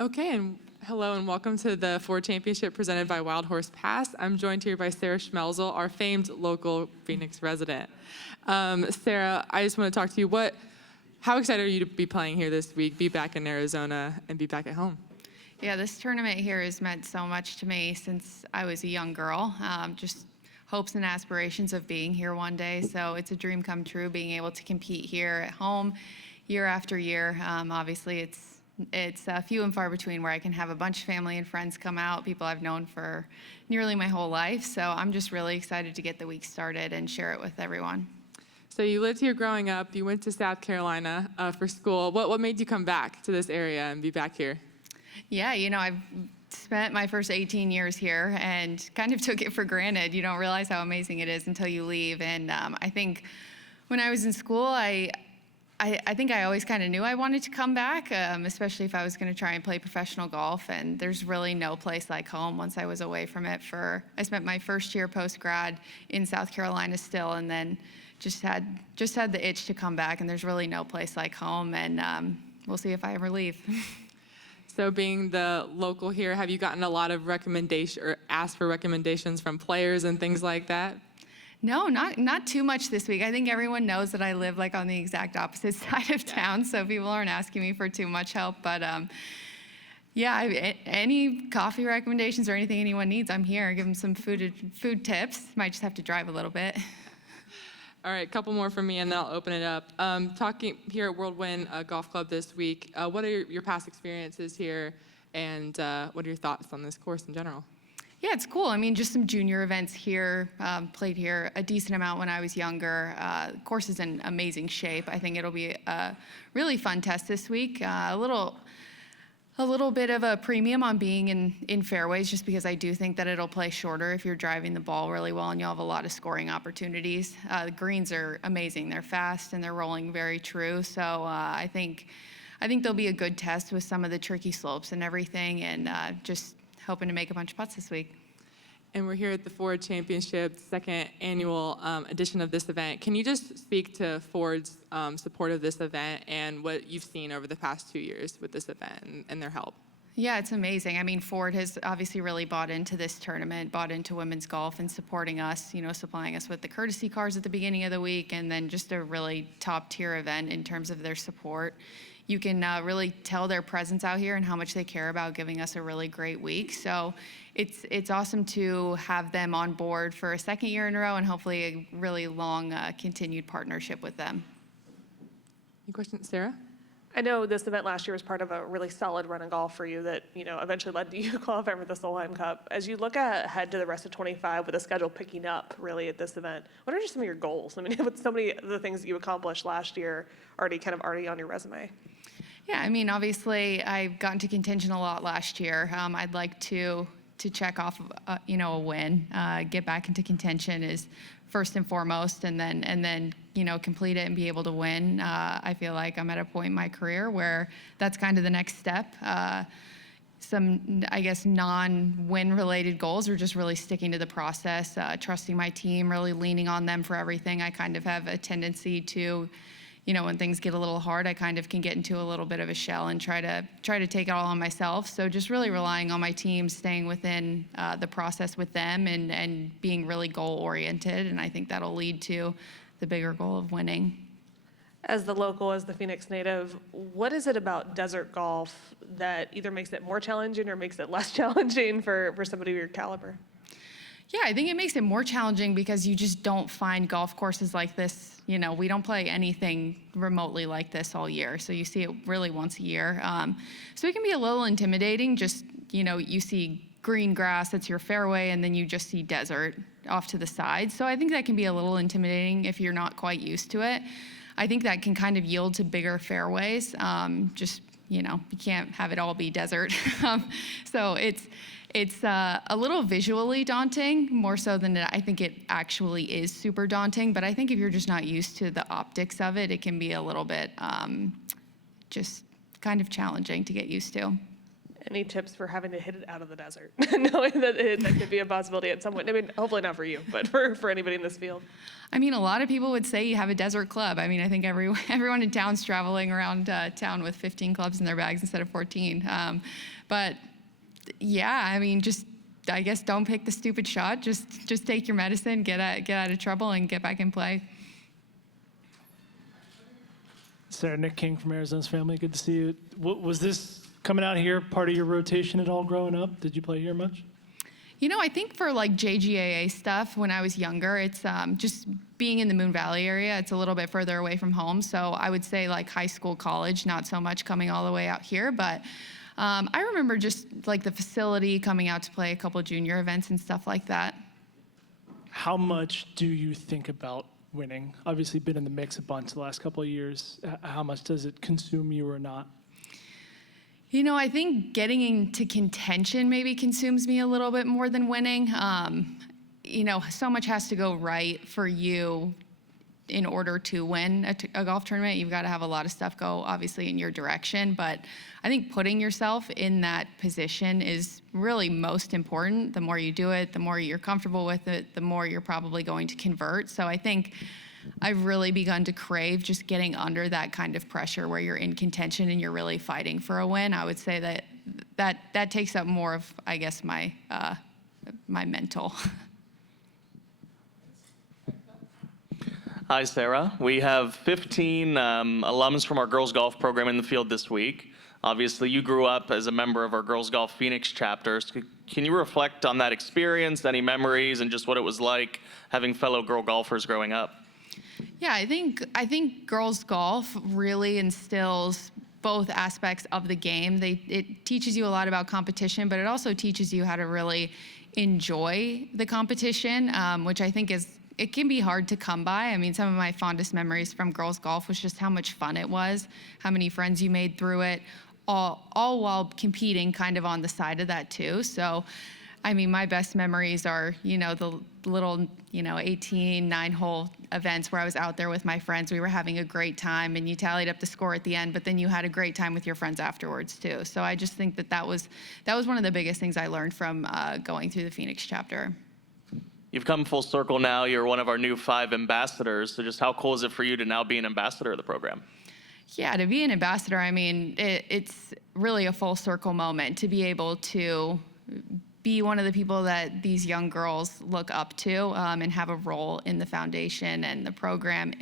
Okay, and hello and welcome to the Ford Championship presented by Wild Horse Pass. I'm joined here by Sarah Schmelzel, our famed local Phoenix resident. Sarah, I just want to talk to you. How excited are you to be playing here this week, be back in Arizona, and be back at home? Yeah, this tournament here has meant so much to me since I was a young girl. Just hopes and aspirations of being here one day. So it's a dream come true, being able to compete here at home year after year. Obviously, it's few and far between where I can have a bunch of family and friends come out, people I've known for nearly my whole life. So I'm just really excited to get the week started and share it with everyone. So you lived here growing up. You went to South Carolina for school. What made you come back to this area and be back here? Yeah, I've spent my first 18 years here and kind of took it for granted. You don't realize how amazing it is until you leave. And I think when I was in school, I think I always kind of knew I wanted to come back, especially if I was going to try and play professional golf. And there's really no place like home once I was away from it. I spent my first year post-grad in South Carolina still, and then just had the itch to come back. And there's really no place like home. And we'll see if I ever leave. So being the local here, have you gotten a lot of asked for recommendations from players and things like that? No, not too much this week. I think everyone knows that I live like on the exact opposite side of town, so people aren't asking me for too much help. But yeah, any coffee recommendations or anything anyone needs, I'm here. Give them some food tips. Might just have to drive a little bit. All right, a couple more from me, and then I'll open it up. Talking here at Whirlwind Golf Club this week, what are your past experiences here, and what are your thoughts on this course in general? Yeah, it's cool. I mean, just some junior events here, played here a decent amount when I was younger. The course is in amazing shape. I think it'll be a really fun test this week. A little bit of a premium on being in fairways, just because I do think that it'll play shorter if you're driving the ball really well and you'll have a lot of scoring opportunities. The greens are amazing. They're fast and they're rolling very true. So I think there'll be a good test with some of the tricky slopes and everything, and just hoping to make a bunch of putts this week. And we're here at the Ford Championship, second annual edition of this event. Can you just speak to Ford's support of this event and what you've seen over the past 2 years with this event and their help? Yeah, it's amazing. I mean, Ford has obviously really bought into this tournament, bought into women's golf and supporting us, supplying us with the courtesy cars at the beginning of the week, and then just a really top tier event in terms of their support. You can really tell their presence out here and how much they care about giving us a really great week. So it's awesome to have them on board for a second year in a row and hopefully a really long continued partnership with them. Any questions, Sarah? I know this event last year was part of a really solid run of golf for you that eventually led to you qualifying for the Solheim Cup. As you look ahead to the rest of 25 with the schedule picking up really at this event, what are just some of your goals? I mean, with so many of the things that you accomplished last year already on your resume. Yeah, I mean, obviously, I've gotten to contention a lot last year. I'd like to check off, a win. Get back into contention is first and foremost, and then complete it and be able to win. I feel like I'm at a point in my career where that's kind of the next step. Some, I guess, non-win related goals are just really sticking to the process, trusting my team, really leaning on them for everything. I kind of have a tendency to, when things get a little hard, I kind of can get into a little bit of a shell and try to take it all on myself. So just really relying on my team, staying within the process with them, and being really goal-oriented. And I think that'll lead to the bigger goal of winning. As the Phoenix native, what is it about desert golf that either makes it more challenging or makes it less challenging for somebody of your caliber? Yeah, I think it makes it more challenging because you just don't find golf courses like this. We don't play anything remotely like this all year. So you see it really once a year. So it can be a little intimidating. Just, you see green grass, that's your fairway, and then you just see desert off to the side. So I think that can be a little intimidating if you're not quite used to it. I think that can kind of yield to bigger fairways. You can't have it all be desert. So it's a little visually daunting, more so than I think it actually is super daunting. But I think if you're just not used to the optics of it, it can be a little bit just kind of challenging to get used to. Any tips for having to hit it out of the desert, knowing that that could be a possibility at some point? I mean, hopefully not for you, but for anybody in this field. I mean, a lot of people would say you have a desert club. I mean, I think everyone in town's traveling around town with 15 clubs in their bags instead of 14. But yeah, I mean, I guess don't pick the stupid shot. Just take your medicine, get out of trouble, and get back and play. Sarah, Nick King from Arizona's Family. Good to see you. Was this coming out here part of your rotation at all growing up? Did you play here much? You know, I think for like JGAA stuff when I was younger, it's just being in the Moon Valley area. It's a little bit further away from home. So I would say like high school, college, not so much coming all the way out here. But I remember just like the facility, coming out to play a couple junior events and stuff like that. How much do you think about winning? Obviously been in the mix a bunch the last couple of years. How much does it consume you or not? You know, I think getting into contention maybe consumes me a little bit more than winning. You know, so much has to go right for you in order to win a golf tournament. You've got to have a lot of stuff go, obviously, in your direction. But I think putting yourself in that position is really most important. The more you do it, the more you're comfortable with it, the more you're probably going to convert. So I think I've really begun to crave just getting under that kind of pressure where you're in contention and you're really fighting for a win. I would say that takes up more of, I guess, my mental. Hi, Sarah. We have 15 alums from our girls golf program in the field this week. Obviously, you grew up as a member of our girls golf Phoenix chapters. Can you reflect on that experience, any memories, and just what it was like having fellow girl golfers growing up? Yeah, I think girls golf really instills both aspects of the game. It teaches you a lot about competition, but it also teaches you how to really enjoy the competition, which I think it can be hard to come by. I mean, some of my fondest memories from girls golf was just how much fun it was, how many friends you made through it, all while competing kind of on the side of that too. So, I mean, my best memories are, you know, the little, 18, 9-hole events where I was out there with my friends. We were having a great time, and you tallied up the score at the end, but then you had a great time with your friends afterwards too. So I just think that was one of the biggest things I learned from going through the Phoenix chapter. You've come full circle now. You're one of our new 5 ambassadors. So just how cool is it for you to now be an ambassador of the program? Yeah, to be an ambassador, I mean, it's really a full circle moment to be able to be one of the people that these young girls look up to and have a role in the foundation and the program.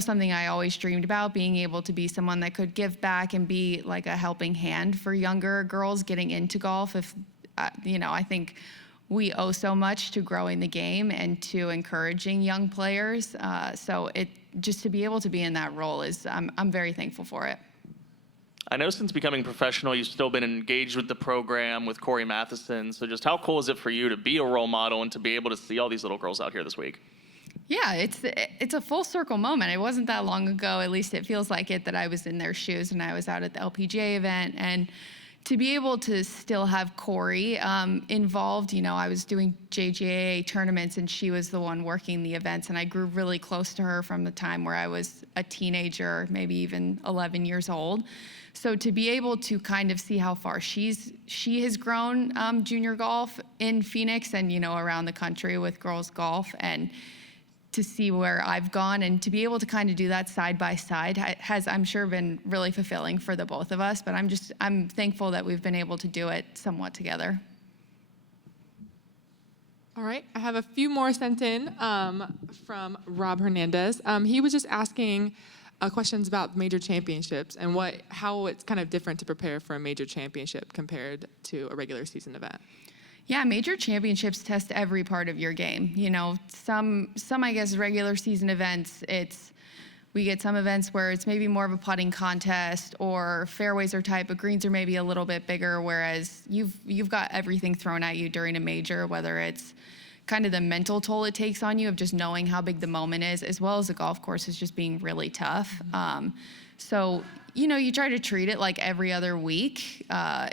Something I always dreamed about, being able to be someone that could give back and be like a helping hand for younger girls getting into golf. I think we owe so much to growing the game and to encouraging young players. So just to be able to be in that role I'm very thankful for it. I know since becoming professional, you've still been engaged with the program with Corey Matheson. So just how cool is it for you to be a role model and to be able to see all these little girls out here this week? Yeah, it's a full circle moment. It wasn't that long ago, at least it feels like it, that I was in their shoes and I was out at the LPGA event. And to be able to still have Corey involved, I was doing JGAA tournaments and she was the one working the events, and I grew really close to her from the time where I was a teenager, maybe even 11 years old. So to be able to kind of see how far she has grown junior golf in Phoenix and, around the country with girls golf, and to see where I've gone and to be able to kind of do that side by side has, I'm sure, been really fulfilling for the both of us. But I'm thankful that we've been able to do it somewhat together. All right, I have a few more sent in from Rob Hernandez. He was just asking questions about major championships and how it's kind of different to prepare for a major championship compared to a regular season event. Yeah, major championships test every part of your game. Some I guess regular season events, we get some events where it's maybe more of a putting contest or fairways are tight, but greens are maybe a little bit bigger, whereas you've got everything thrown at you during a major, whether it's kind of the mental toll it takes on you of just knowing how big the moment is, as well as the golf course is just being really tough. So you try to treat it like every other week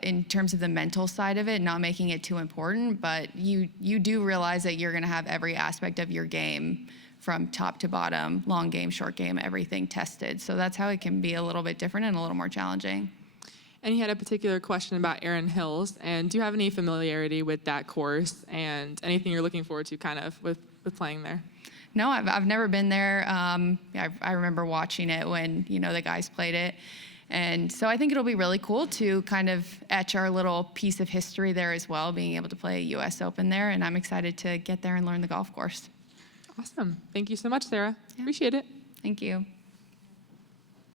in terms of the mental side of it, not making it too important, but you do realize that you're going to have every aspect of your game from top to bottom, long game, short game, everything tested. So that's how it can be a little bit different and a little more challenging. And he had a particular question about Erin Hills. And do you have any familiarity with that course and anything you're looking forward to kind of with playing there? No, I've never been there. I remember watching it when, the guys played it. And so I think it'll be really cool to kind of etch our little piece of history there as well, being able to play a U.S. Open there. And I'm excited to get there and learn the golf course. Awesome. Thank you so much, Sarah. Appreciate it. Thank you.